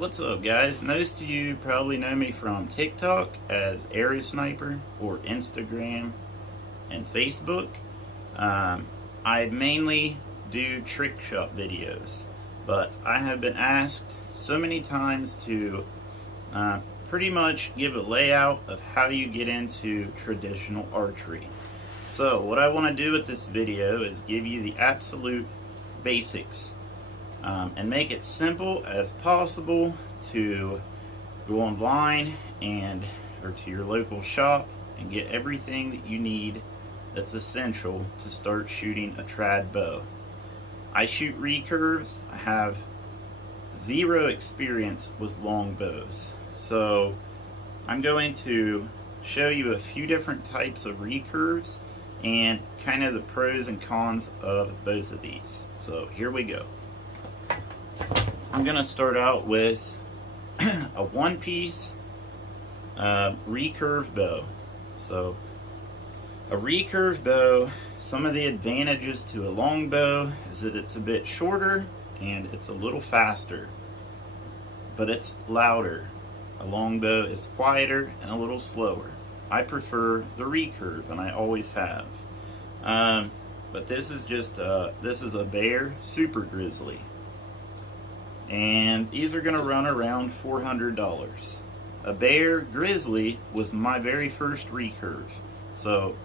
What's up, guys? Most of you probably know me from TikTok as Arrow Sniper or Instagram and Facebook. I mainly do trick shot videos, but I have been asked so many times to pretty much give a layout of how you get into traditional archery. So what I want to do with this video is give you the absolute basics and make it simple as possible to go online or to your local shop and get everything that you need that's essential to start shooting a trad bow. I shoot recurves. I have zero experience with long bows, so I'm going to show you a few different types of recurves and kind of the pros and cons of both of these. So here we go. I'm gonna start out with a one-piece recurve bow. So a recurve bow, some of the advantages to a long bow is that it's a bit shorter and it's a little faster, but it's louder. A long bow is quieter and a little slower. I prefer the recurve, and I always have. But this is just this is a Bear Super Grizzly, and these are gonna run around $400. A Bear Grizzly was my very first recurve, so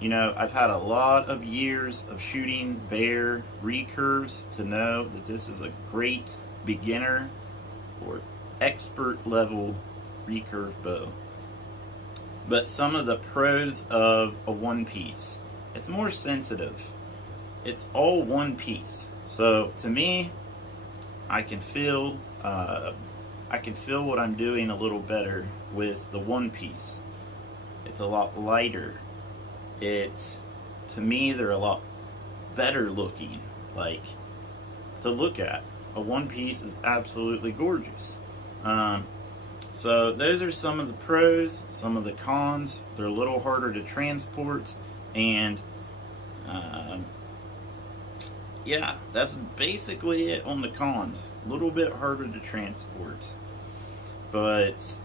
you know, I've had a lot of years of shooting Bear recurves to know that this is a great beginner or expert level recurve bow. But some of the pros of a one piece: it's more sensitive. It's all one piece. So to me, I can feel what I'm doing a little better with the one piece. It's a lot lighter. To me, they're a lot better looking, like to look at. A one piece is absolutely gorgeous. So those are some of the pros. Some of the cons: they're a little harder to transport, and yeah, that's basically it on the cons. A little bit harder to transport, but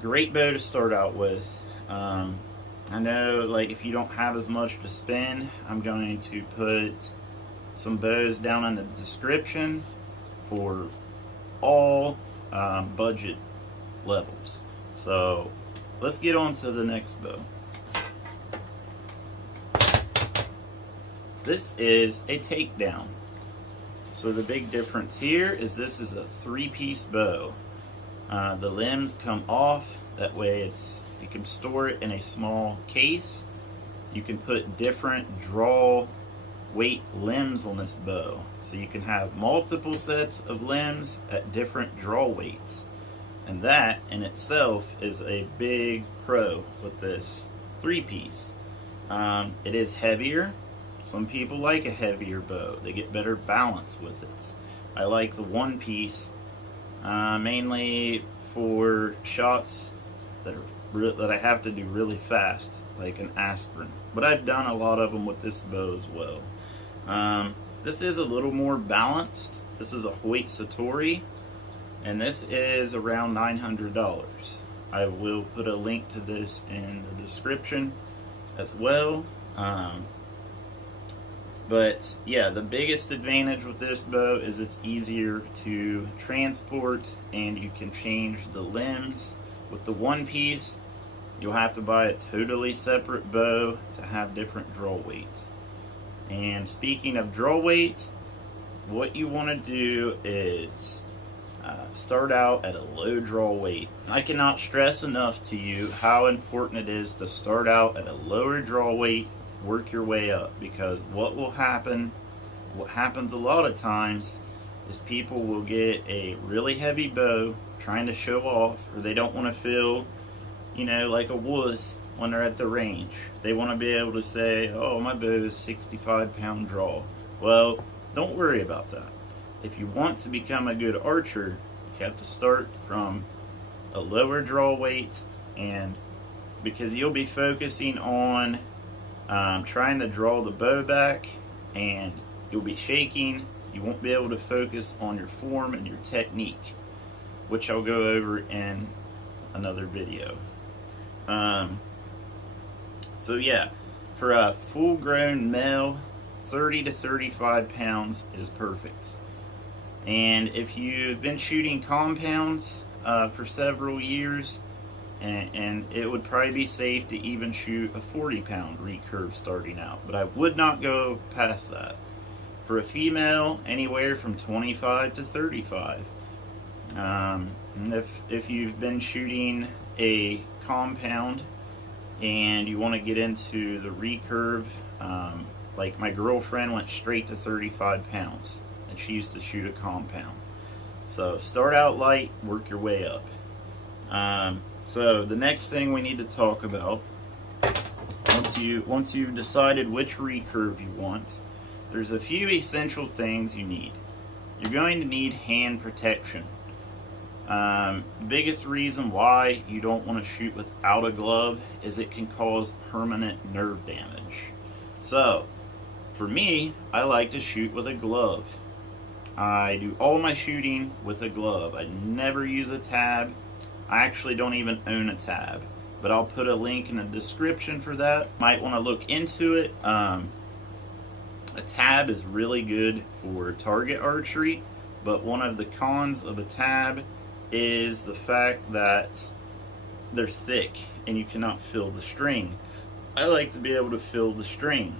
great bow to start out with. I know, like, if you don't have as much to spend, I'm going to put some bows down in the description for all budget levels. So let's get on to the next bow. This is a takedown. So the big difference here is this is a three-piece bow. The limbs come off, that way you can store it in a small case. You can put different draw weight limbs on this bow, so you can have multiple sets of limbs at different draw weights, and that in itself is a big pro with this three-piece. It is heavier. Some people like a heavier bow. They get better balance with it. I like the one piece mainly for shots that I have to do really fast, like an aspirin, but I've done a lot of them with this bow as well. This is a little more balanced. This is a Hoyt Satori, and this is around $900. I will put a link to this in the description as well. But yeah, the biggest advantage with this bow is it's easier to transport, and you can change the limbs. With the one piece, you'll have to buy a totally separate bow to have different draw weights. And speaking of draw weights, what you want to do is start out at a low draw weight. I cannot stress enough to you how important it is to start out at a lower draw weight, work your way up, because what happens a lot of times is people will get a really heavy bow trying to show off, or they don't want to feel, you know, like a wuss when they're at the range. They want to be able to say, oh, my bow is 65-pound draw. Well, don't worry about that. If you want to become a good archer, you have to start from a lower draw weight, and because you'll be focusing on trying to draw the bow back, and you'll be shaking, You won't be able to focus on your form and your technique, which I'll go over in another video. So yeah, for a full-grown male, 30 to 35 pounds is perfect. And if you've been shooting compounds for several years, and it would probably be safe to even shoot a 40-pound recurve starting out, but I would not go past that. For a female, anywhere from 25 to 35. And if you've been shooting a compound and you want to get into the recurve, like my girlfriend went straight to 35 pounds and she used to shoot a compound. So start out light, work your way up. So the next thing we need to talk about, once you've decided which recurve you want, there's a few essential things you need. You're going to need hand protection. Biggest reason why you don't want to shoot without a glove is it can cause permanent nerve damage. So, for me, I like to shoot with a glove. I do all my shooting with a glove. I never use a tab. I actually don't even own a tab, but I'll put a link in the description for that. Might want to look into it. A tab is really good for target archery, but one of the cons of a tab is the fact that they're thick and you cannot fill the string. I like to be able to fill the string.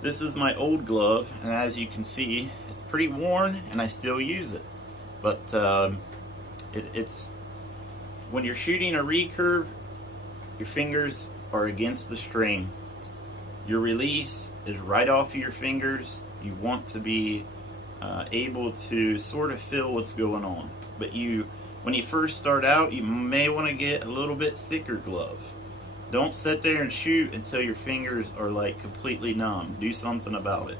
This is my old glove, and as you can see, it's pretty worn and I still use it. But it's when you're shooting a recurve, your fingers are against the string. Your release is right off of your fingers. You want to be able to sort of feel what's going on. But when you first start out, you may want to get a little bit thicker glove. Don't sit there and shoot until your fingers are like completely numb. Do something about it.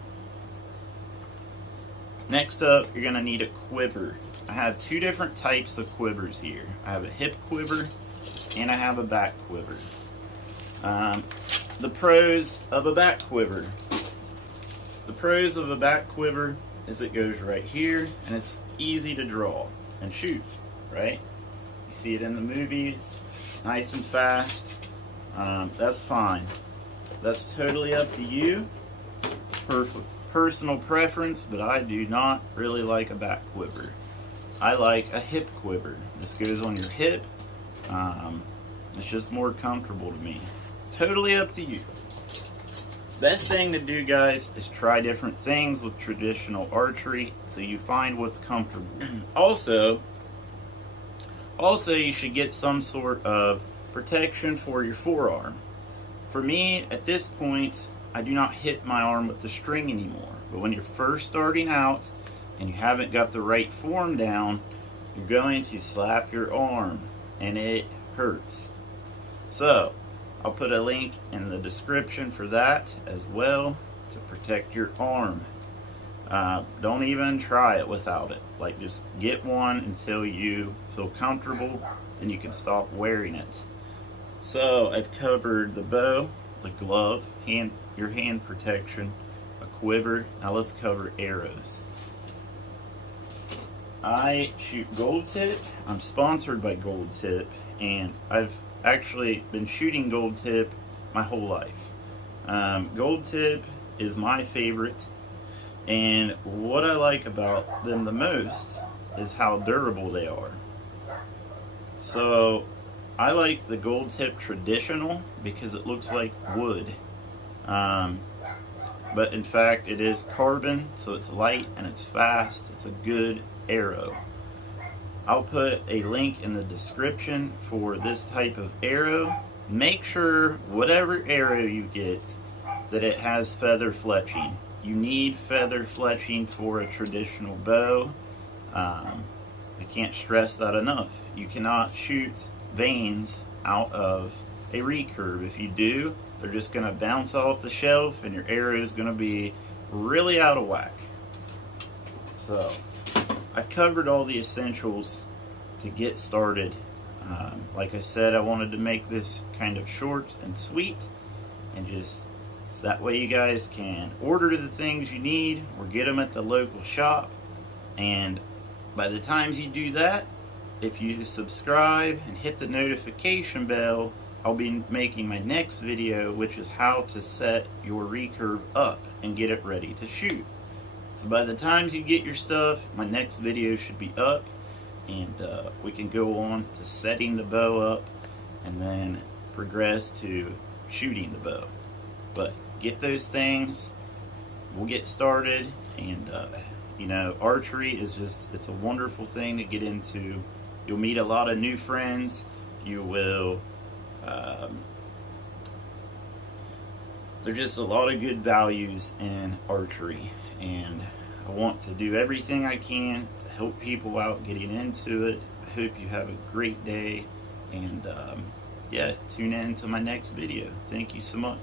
Next up, you're going to need a quiver. I have two different types of quivers here. I have a hip quiver and I have a back quiver. The pros of a back quiver. The pros of a back quiver is it goes right here and it's easy to draw and shoot, right? You see it in the movies, nice and fast. That's fine. That's totally up to you. Personal preference, but I do not really like a back quiver. I like a hip quiver. This goes on your hip. It's just more comfortable to me. Totally up to you. Best thing to do, guys, is try different things with traditional archery so you find what's comfortable. Also, you should get some sort of protection for your forearm. For me, at this point, I do not hit my arm with the string anymore. But when you're first starting out and you haven't got the right form down, you're going to slap your arm and it hurts. So, I'll put a link in the description for that as well to protect your arm. Don't even try it without it. Like, just get one until you feel comfortable and you can stop wearing it. So I've covered the bow, the glove, your hand protection, a quiver. Now let's cover arrows. I shoot Goldtip. I'm sponsored by Goldtip, and I've actually been shooting Goldtip my whole life. Goldtip is my favorite, and what I like about them the most is how durable they are. So I like the Goldtip Traditional because it looks like wood. But in fact it is carbon, so it's light and it's fast. It's a good arrow. I'll put a link in the description for this type of arrow. Make sure whatever arrow you get that it has feather fletching. You need feather fletching for a traditional bow. I can't stress that enough. You cannot shoot vanes out of a recurve. If you do, they're just going to bounce off the shelf and your arrow is going to be really out of whack. So I've covered all the essentials to get started. Like I said, I wanted to make this kind of short and sweet and just So that way you guys can order the things you need or get them at the local shop. And by the times you do that, if you subscribe and hit the notification bell, I'll be making my next video, which is how to set your recurve up and get it ready to shoot. So by the times you get your stuff, my next video should be up, and we can go on to setting the bow up and then progress to shooting the bow. But get those things, we'll get started. And you know, archery is just, it's a wonderful thing to get into. You'll meet a lot of new friends. You will there's just a lot of good values in archery, and I want to do everything I can to help people out getting into it. I hope you have a great day, and yeah, tune in to my next video. Thank you so much.